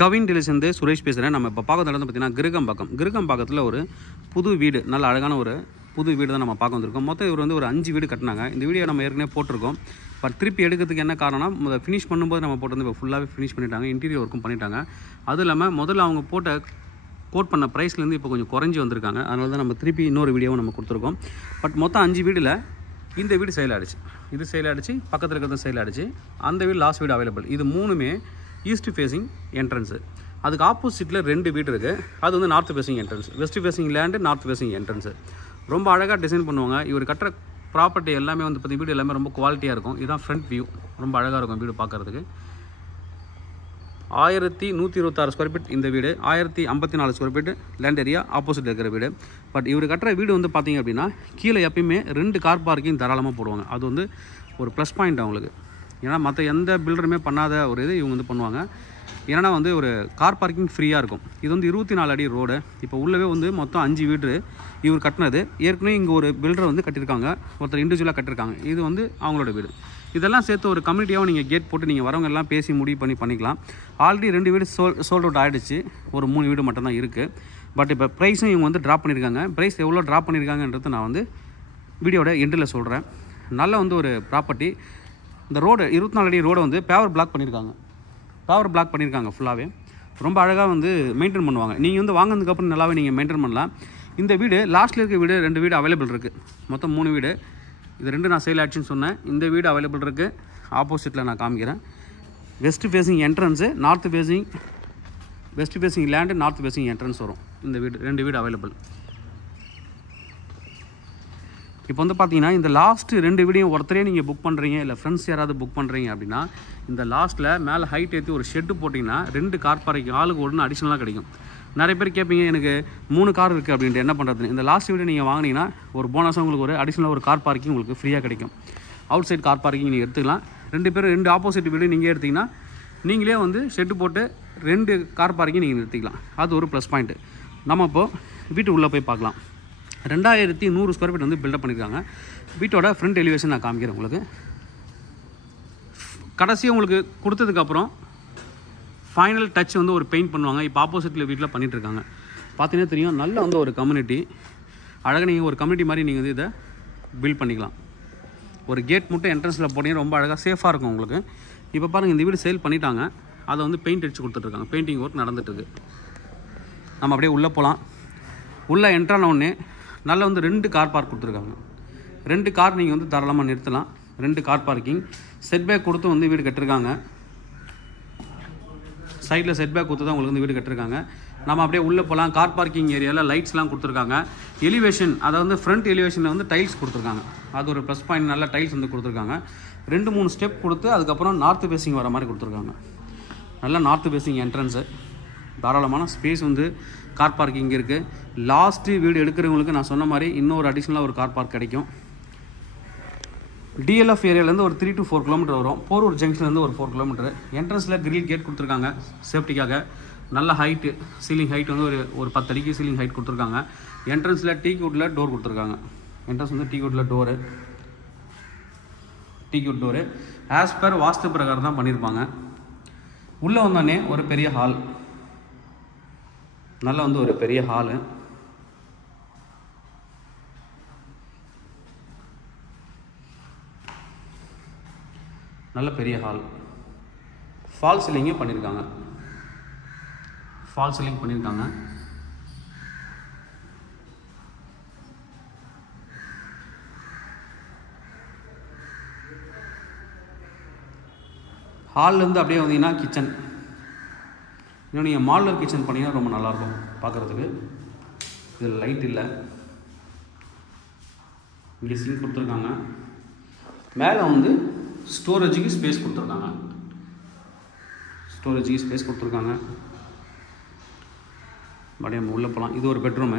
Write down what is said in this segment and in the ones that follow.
கவின் டெலிலேருந்து சுரேஷ் பேசுகிறேன். நம்ம இப்போ பார்க்க நடந்து பார்த்தீங்கன்னா கிருகம்பாக்கத்தில் ஒரு புது வீடு, நல்ல அழகான ஒரு புது வீடு தான் நம்ம பார்க்க வந்திருக்கோம். மொத்தம் இவர் வந்து ஒரு 5 வீடு கட்டினாங்க. இந்த வீடியோ நம்ம ஏற்கனவே போட்டிருக்கோம். பட் திருப்பி எடுக்கிறதுக்கு என்ன காரணம்னா, ஃபினிஷ் பண்ணும்போது நம்ம போட்டு வந்து இப்போ ஃபுல்லாகவே ஃபினிஷ் பண்ணிட்டாங்க, இன்டீரியர் ஒர்க்கும் பண்ணிட்டாங்க. அதுவும் இல்லாமல் முதல்ல அவங்க கோட் பண்ண ப்ரைஸ்லேருந்து இப்போ கொஞ்சம் குறைஞ்சி வந்திருக்காங்க. அதனால தான் நம்ம திருப்பி இன்னொரு வீடியோவும் நம்ம கொடுத்துருக்கோம். பட் மொத்தம் 5 வீடில் இந்த வீடு சேல் ஆகிடுச்சு, இது சேல் ஆகிடுச்சு, பக்கத்தில் இருக்கிறது சேல் ஆகிடுச்சு. அந்த வீடு லாஸ்ட் வீடு அவைலபிள். இது மூணுமே ஈஸ்ட் ஃபேஸிங் என்ட்ரன்ஸு. அதுக்கு ஆப்போசிட்டில் 2 வீடு இருக்குது. அது வந்து north facing entrance, west facing land, north facing entrance. ரொம்ப அழகாக டிசைன் பண்ணுவாங்க. இவர் கட்டுற ப்ராப்பர்ட்டி எல்லாமே வந்து பார்த்திங்க வீடு எல்லாமே ரொம்ப குவாலிட்டியாக இருக்கும். இதுதான் ஃப்ரண்ட் வியூ, ரொம்ப அழகாக இருக்கும் வீடு பார்க்குறதுக்கு. 1126 ஸ்கொயர் ஃபீட் இந்த வீடு, 1054 ஸ்கொயர் ஃபீட் லேண்ட் ஏரியா ஆப்போசிட்டில் இருக்கிற வீடு. பட் இவர் கட்டுற வீடு வந்து பார்த்திங்க அப்படின்னா கீழே எப்பயுமே 2 கார் பார்க்கிங் தாராளமாக போடுவாங்க. அது வந்து ஒரு ப்ளஸ் பாயிண்ட் அவங்களுக்கு. ஏன்னா மற்ற எந்த பில்டருமே பண்ணாத ஒரு இது இவங்க வந்து பண்ணுவாங்க. ஏன்னா வந்து ஒரு கார் பார்க்கிங் ஃப்ரீயாக இருக்கும். இது வந்து 24 அடி ரோடு. இப்போ உள்ளவே வந்து மொத்தம் 5 வீடு இவர் கட்டினது. ஏற்கனவே இங்கே ஒரு பில்டர் வந்து கட்டியிருக்காங்க, ஒருத்தர் இண்டிவிஜுவலாக கட்டியிருக்காங்க. இது வந்து அவங்களோட வீடு. இதெல்லாம் சேர்த்து ஒரு கம்யூனிட்டியாகவும் நீங்கள் கேட் போட்டு நீங்கள் வரவங்க எல்லாம் பேசி முடிவு பண்ணிக்கலாம். ஆல்ரெடி 2 வீடு சோல்ட் அவுட் ஆகிடுச்சு, ஒரு 3 வீடு மட்டும்தான் இருக்குது. பட் இப்போ ப்ரைஸும் இவங்க வந்து ட்ராப் பண்ணியிருக்காங்க. ப்ரைஸ் எவ்வளோ ட்ராப் பண்ணியிருக்காங்கன்றது நான் வந்து வீடியோட எண்டில் சொல்கிறேன். நல்ல வந்து ஒரு ப்ராப்பர்ட்டி. இந்த ரோடு 24 அடி ரோடை வந்து பேவர் பிளாக் பண்ணியிருக்காங்க ஃபுல்லாகவே. ரொம்ப அழகாக வந்து மெயின்டைன் பண்ணுவாங்க. நீங்கள் வந்து வாங்கினதுக்கப்புறம் நல்லாவே நீங்கள் மெயின்டைன் பண்ணலாம். இந்த வீடு லாஸ்ட்டில் இருக்க வீடு 2 வீடு அவைலபிள் இருக்குது. மொத்தம் 3 வீடு. இது 2 நான் சேல் ஆச்சுன்னு சொன்னேன். இந்த வீடு அவைலபிள் இருக்குது. ஆப்போசிட்டில் நான் காமிக்கிறேன். West facing entrance, west facing land, north facing entrance வரும். இந்த வீடு 2 வீடு அவைலபிள். இப்போ வந்து பார்த்தீங்கன்னா இந்த லாஸ்ட்டு 2 வீடியும் ஒருத்தரே நீங்கள் புக் பண்ணுறீங்க, இல்லை ஃப்ரெண்ட்ஸ் யாராவது புக் பண்ணுறீங்க அப்படின்னா இந்த லாஸ்ட்டில் மேலே ஹைட் ஏற்றி ஒரு ஷெட்டு போட்டிங்கன்னா 2 கார் பார்க்கிங் ஆளுக்கு ஒன்று அடிஷ்னலாக கிடைக்கும். நிறைய பேர் கேட்பீங்க, எனக்கு 3 கார் இருக்குது அப்படின்ட்டு என்ன பண்ணுறதுன்னு. இந்த லாஸ்ட் வீடியோ நீங்கள் வாங்கினீங்கன்னா ஒரு போனஸாக உங்களுக்கு ஒரு அடிஷ்னலாக ஒரு கார் பார்க்கிங் உங்களுக்கு ஃப்ரீயாக கிடைக்கும். அவுட் சைட் கார் பார்க்கிங் நீங்கள் எடுத்துக்கலாம். 2 பேர் 2 ஆப்போசிட் வீடு நீங்கள் எடுத்திங்கன்னா நீங்களே வந்து ஷெட்டு போட்டு 2 கார் பார்க்கிங் நீங்கள் நிறுத்திக்கலாம். அது ஒரு ப்ளஸ் பாயிண்ட்டு. நம்ம இப்போது வீட்டு உள்ளே போய் பார்க்கலாம். 2100 ஸ்கொயர் ஃபீட் வந்து பில்டப் பண்ணியிருக்காங்க. வீட்டோட ஃப்ரண்ட் எலிவேஷன் நான் காமிக்கிறேன் உங்களுக்கு. கடைசியாக உங்களுக்கு கொடுத்ததுக்கப்புறம் ஃபைனல் டச் வந்து ஒரு பெயிண்ட் பண்ணுவாங்க. இப்போ ஆப்போசிட்டில் வீட்டில் பண்ணிகிட்ருக்காங்க. பார்த்தீங்கன்னா தெரியும், நல்ல வந்து ஒரு கம்யூனிட்டி. அழகாக நீங்கள் ஒரு கம்யூனிட்டி மாதிரி நீங்கள் வந்து இதை பில்ட் பண்ணிக்கலாம். ஒரு கேட் மட்டும் என்ட்ரன்ஸில் போட்டிங்கன்னா ரொம்ப அழகாக சேஃபாக இருக்கும் உங்களுக்கு. இப்போ பாருங்கள், இந்த வீடு சேல் பண்ணிட்டாங்க. அதை வந்து பெயிண்ட் அடித்து கொடுத்துட்ருக்காங்க. பெயிண்டிங் ஒர்க் நடந்துட்டுருக்கு. நம்ம அப்படியே உள்ளே போகலாம். உள்ளே என்ட்ரான உடனே நல்ல வந்து 2 கார் பார்க் கொடுத்துருக்காங்க. 2 கார் நீங்கள் வந்து தாராளமாக நிறுத்தலாம். 2 கார் பார்க்கிங். செட்பேக் கொடுத்து வந்து வீடு கட்டிருக்காங்க. சைடில் செட்பேக் கொடுத்து தான் உங்களுக்கு வந்து வீடு கட்டிருக்காங்க. நம்ம அப்படியே உள்ளே போகலாம். கார் பார்க்கிங் ஏரியாவில் லைட்ஸ்லாம் கொடுத்துருக்காங்க. எலிவேஷன், அதாவது வந்து ஃப்ரண்ட் எலிவேஷனில் வந்து டைல்ஸ் கொடுத்துருக்காங்க. அது ஒரு ப்ளஸ் பாயிண்ட். நல்ல டைல்ஸ் வந்து கொடுத்துருக்காங்க. 2-3 ஸ்டெப் கொடுத்து அதுக்கப்புறம் நார்த் ஃபேஸிங் வர மாதிரி கொடுத்துருக்காங்க. நல்ல நார்த் ஃபேஸிங் என்ட்ரன்ஸு. தாராளமான ஸ்பேஸ் வந்து கார் பார்க்கிங் இருக்குது. லாஸ்ட்டு வீடு எடுக்கிறவங்களுக்கு நான் சொன்ன மாதிரி இன்னொரு அடிஷ்னலாக ஒரு கார் பார்க் கிடைக்கும். டிஎல்எஃப் ஏரியாவிலேருந்து ஒரு 3 to 4 கிலோமீட்டர் வரும். போரூர் ஜங்ஷன்லேருந்து ஒரு 4 கிலோமீட்டர். என்ட்ரன்ஸில் கிரில் கேட் கொடுத்துருக்காங்க சேஃப்டிக்காக. நல்ல ஹைட்டு, சீலிங் ஹைட் வந்து ஒரு 10 அடிக்கு சீலிங் ஹைட் கொடுத்துருக்காங்க. என்ட்ரன்ஸில் டீக்வுட்டில் டோர் கொடுத்துருக்காங்க. என்ட்ரன்ஸ் வந்து டீக்வுட்டில் டீக்வுட் டோரு ஆஸ் பர் வாஸ்து பிரகாரம் தான் பண்ணியிருப்பாங்க. உள்ளே வந்தோடனே ஒரு பெரிய ஹால், நல்ல வந்து ஒரு பெரிய ஹாலு. நல்ல பெரிய ஹால். ஃபால் சீலிங்கே பண்ணியிருக்காங்க. ஃபால் சீலிங் பண்ணியிருக்காங்க. ஹால்லேருந்து அப்படியே வந்தீங்கன்னா கிச்சன். இன்னும் நீங்கள் மாடலர் கிச்சன் பண்ணிங்கன்னா ரொம்ப நல்லாயிருக்கும் பார்க்குறதுக்கு. இதில் லைட் இல்லை. இங்கே சிங்க் கொடுத்துருக்காங்க. மேலே வந்து ஸ்டோரேஜுக்கு ஸ்பேஸ் கொடுத்துருக்காங்க. அப்படியே நம்ம உள்ளே போகலாம். இது ஒரு பெட்ரூம்.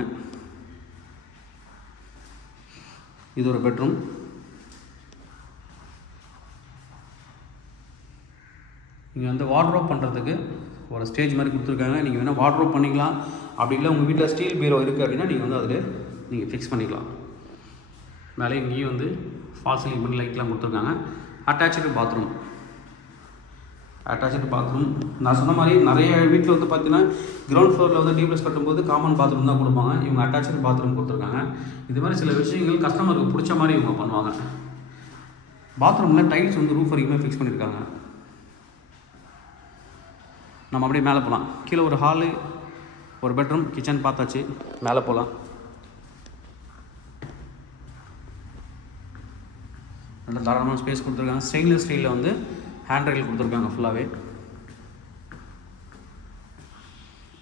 இங்கே வந்து வார்ட்ரோப் பண்ணுறதுக்கு ஒரு ஸ்டேஜ் மாதிரி கொடுத்துருக்காங்க. நீங்கள் வேணால் வார்ட்ரோப் பண்ணிக்கலாம். அப்படி இல்லை உங்கள் வீட்டில் ஸ்டீல் பீரோ இருக்குது அப்படின்னா நீங்கள் வந்து அதில் நீங்கள் ஃபிக்ஸ் பண்ணிக்கலாம். மேலே இங்கேயும் வந்து ஃபால் சீலிங் பண்ணி லைட்லாம் கொடுத்துருக்காங்க. Attach bathroom. Attach bathroom. நான் சொன்ன மாதிரி நிறைய வீட்டில் வந்து பார்த்தீங்கன்னா கிரவுண்ட் ஃப்ளோரில் வந்து டியூப்ளெக்ஸ் கட்டும்போது காமன் பாத்ரூம் தான் கொடுப்பாங்க. இவங்க அட்டாச்சு பாத்ரூம் கொடுத்துருக்காங்க. இது மாதிரி சில விஷயங்கள் கஸ்டமருக்கு பிடிச்ச மாதிரி இவங்க பண்ணுவாங்க. பாத்ரூமில் டைல்ஸ் வந்து ரூஃப் வரைக்குமே ஃபிக்ஸ் பண்ணியிருக்காங்க. நம்ம அப்படியே மேலே போகலாம். கீழே ஒரு ஹாலு, ஒரு பெட்ரூம், கிச்சன் பார்த்தாச்சு. மேலே போகலாம். நல்ல தாராளமான ஸ்பேஸ் கொடுத்துருக்காங்க. ஸ்டெயின்லெஸ் ஸ்டீலில் வந்து ஹேண்ட் ரெயில் கொடுத்துருக்காங்க ஃபுல்லாகவே.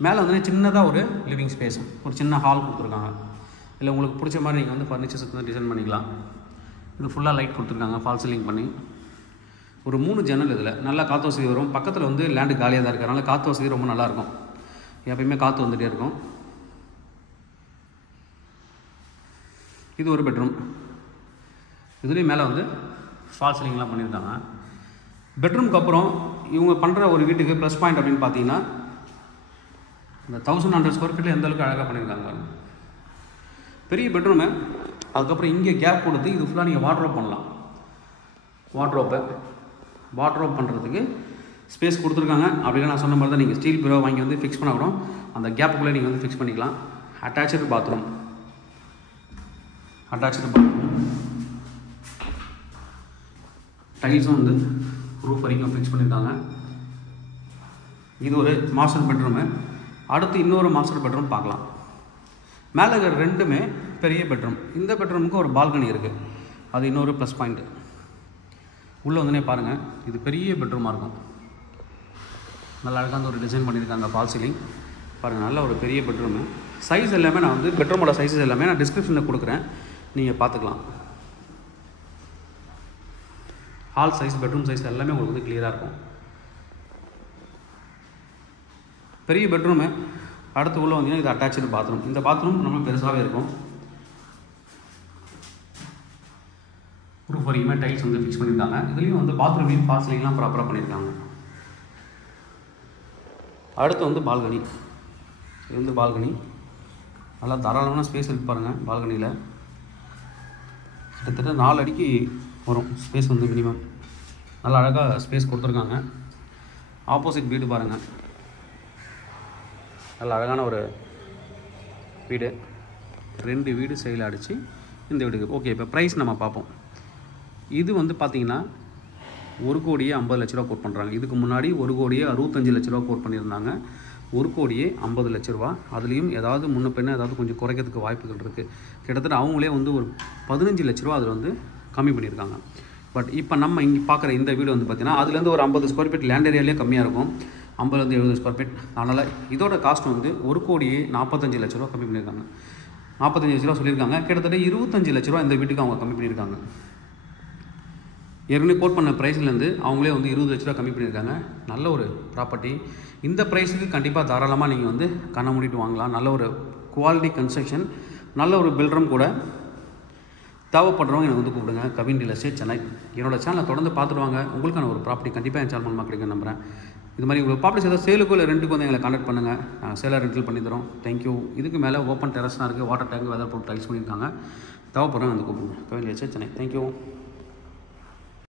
மேலே வந்து சின்னதாக ஒரு லிவிங் ஸ்பேஸ், ஒரு சின்ன ஹால் கொடுத்துருக்காங்க. இல்லை உங்களுக்கு பிடிச்ச மாதிரி நீங்கள் வந்து ஃபர்னிச்சர்ஸ் வந்து டிசைன் பண்ணிக்கலாம். இது ஃபுல்லாக லைட் கொடுத்துருக்காங்க ஃபால் சீலிங் பண்ணி. ஒரு 3 ஜன்னல் இதில் நல்லா காற்று வசதி வரும். பக்கத்தில் வந்து லேண்டு காலியாக தான் இருக்கிறனால காற்று வசதி ரொம்ப நல்லாயிருக்கும். எப்பயுமே காற்று வந்துகிட்டே இருக்கும். இது ஒரு பெட்ரூம். இதுலேயும் மேலே வந்து ஃபால் சீலிங்லாம் பண்ணியிருக்காங்க. பெட்ரூம்க்கு அப்புறம் இவங்க பண்ணுற ஒரு வீட்டுக்கு ப்ளஸ் பாயிண்ட் அப்படின்னு பார்த்தீங்கன்னா இந்த 1100 ஸ்கொயர் ஃபீட்டில் எந்த அளவுக்கு அழகாக பண்ணியிருக்காங்க. பெரிய பெட்ரூமு. அதுக்கப்புறம் இங்கே கேப் கொடுத்து இது ஃபுல்லாக நீங்கள் வாட்ரோப் பண்ணலாம். வாட்ரோப் பண்ணுறதுக்கு ஸ்பேஸ் கொடுத்துருக்காங்க. அப்படின்னா நான் சொன்ன மாதிரி தான் நீங்கள் ஸ்டீல் பீரோ வாங்கி வந்து ஃபிக்ஸ் பண்ண கூட அந்த கேப்புக்குள்ளே நீங்கள் வந்து ஃபிக்ஸ் பண்ணிக்கலாம். Attach bathroom. டைல்ஸும் வந்து ரூஃப் வரைக்கும் ஃபிக்ஸ் பண்ணியிருக்காங்க. இது ஒரு மாஸ்டர் பெட்ரூமு. அடுத்து இன்னொரு மாஸ்டர் பெட்ரூம் பார்க்கலாம். மேலே இருக்கிற 2மே பெரிய பெட்ரூம். இந்த பெட்ரூமுக்கு ஒரு பால்கனி இருக்குது. அது இன்னொரு ப்ளஸ் பாயிண்ட்டு. உள்ளே வந்துனே பாருங்கள், இது பெரிய பெட்ரூமாக இருக்கும். நல்லா அழகாக ஒரு டிசைன் பண்ணியிருக்காங்க ஃபால் சீலிங் பாருங்கள். நல்ல ஒரு பெரிய பெட்ரூமு. சைஸ் எல்லாமே நான் வந்து பெட்ரூமோட சைஸஸ் எல்லாமே நான் டிஸ்கிரிப்ஷனில் கொடுக்குறேன், நீங்கள் பார்த்துக்கலாம். ஹால் சைஸ், பெட்ரூம் சைஸ் எல்லாமே உங்களுக்கு வந்து கிளியராக இருக்கும். பெரிய பெட்ரூமு. அடுத்து உள்ள வந்தீங்கன்னா இது அட்டாச்சு பாத்ரூம். இந்த பாத்ரூம் நம்ம பெருசாகவே இருக்கும். ரூஃப் வரைக்குமே டைல்ஸ் வந்து ஃபிக்ஸ் பண்ணியிருக்காங்க. இதுலேயும் வந்து பாத்ரூமையும் ஃபால் சீலிங்லாம் ப்ராப்பராக பண்ணியிருக்காங்க. அடுத்து வந்து பால்கனி. இது வந்து பால்கனி. நல்லா தாராளமான ஸ்பேஸ் இருக்கு பாருங்கள். பால்கனியில் கிட்டத்தட்ட 4 அடிக்கு வரும் ஸ்பேஸ் வந்து மினிமம். நல்லா அழகாக ஸ்பேஸ் கொடுத்துருக்காங்க. ஆப்போசிட் வீடு பாருங்கள். நல்ல அழகான ஒரு வீடு. 2 வீடு சைடில் அடித்து இந்த வீடுக்கு. ஓகே, இப்போ ப்ரைஸ் நம்ம பார்ப்போம். இது வந்து பார்த்திங்கன்னா 1,50,00,000 கோட் பண்ணுறாங்க. இதுக்கு முன்னாடி 1,65,00,000 கோட் பண்ணியிருந்தாங்க. 1,50,00,000. அதுலேயும் ஏதாவது முன்ன பின்ன ஏதாவது கொஞ்சம் குறைக்கிறதுக்கு வாய்ப்புகள் இருக்குது. கிட்டத்தட்ட அவங்களே வந்து ஒரு 15,00,000 அதில் வந்து கம்மி பண்ணியிருக்காங்க. பட் இப்போ நம்ம இங்கே பார்க்குற இந்த வீடு வந்து பார்த்திங்கன்னா அதுலேருந்து ஒரு 50 ஸ்கொயர் ஃபீட் லேண்ட் ஏரியாலே கம்மியாக இருக்கும். 50-70 ஸ்கொயர் ஃபீட். அதனால் இதோட காஸ்ட் வந்து 1,45,00,000 கம்மி பண்ணியிருக்காங்க. 45,00,000 சொல்லியிருக்காங்க. கிட்டத்தட்ட 25,00,000 இந்த வீட்டுக்கு அவங்க கம்மி பண்ணியிருக்காங்க. ஏற்கனவே கோட் பண்ண ப்ரைஸ்லேருந்து அவங்களே வந்து 20,00,000 கம்மி பண்ணியிருக்காங்க. நல்ல ஒரு ப்ராப்பர்ட்டி. இந்த ப்ரைஸுக்கு கண்டிப்பாக தாராளமாக நீங்கள் வந்து கண்ணை மூடிட்டு வாங்கலாம். நல்ல ஒரு குவாலிட்டி கன்ஸ்ட்ரக்ஷன், நல்ல ஒரு பில்டரும் கூட. தேவைப்படுறவங்க எனக்கு வந்து கூப்பிடுங்க. Kavin real estate Chennai. என்னோட சேனலை தொடர்ந்து பார்த்துடுவாங்க. உங்களுக்கான ஒரு ப்ராப்பர்ட்டி கண்டிப்பாக என் சேனல் மூலமாக கிடைக்கும் நம்புகிறேன். இது மாதிரி உங்களுக்கு ப்ராப்பர்ட்டிஸ் ஏதாவது சேலுக்கோ இல்லை ரெண்டுக்கு வந்து எங்களை கான்டாக்ட் பண்ணுங்கள். நாங்கள் சேலாக ரெண்டில் பண்ணி தரோம். தேங்க்யூ. இதுக்கு மேலே ஓப்பன் டெரஸ் தான் இருக்குது. Water tank, weather proof tiles பண்ணியிருக்காங்க. தேவைப்படுறவங்க வந்து கூப்பிடுங்க. Kavin real estate Chennai. Thank you.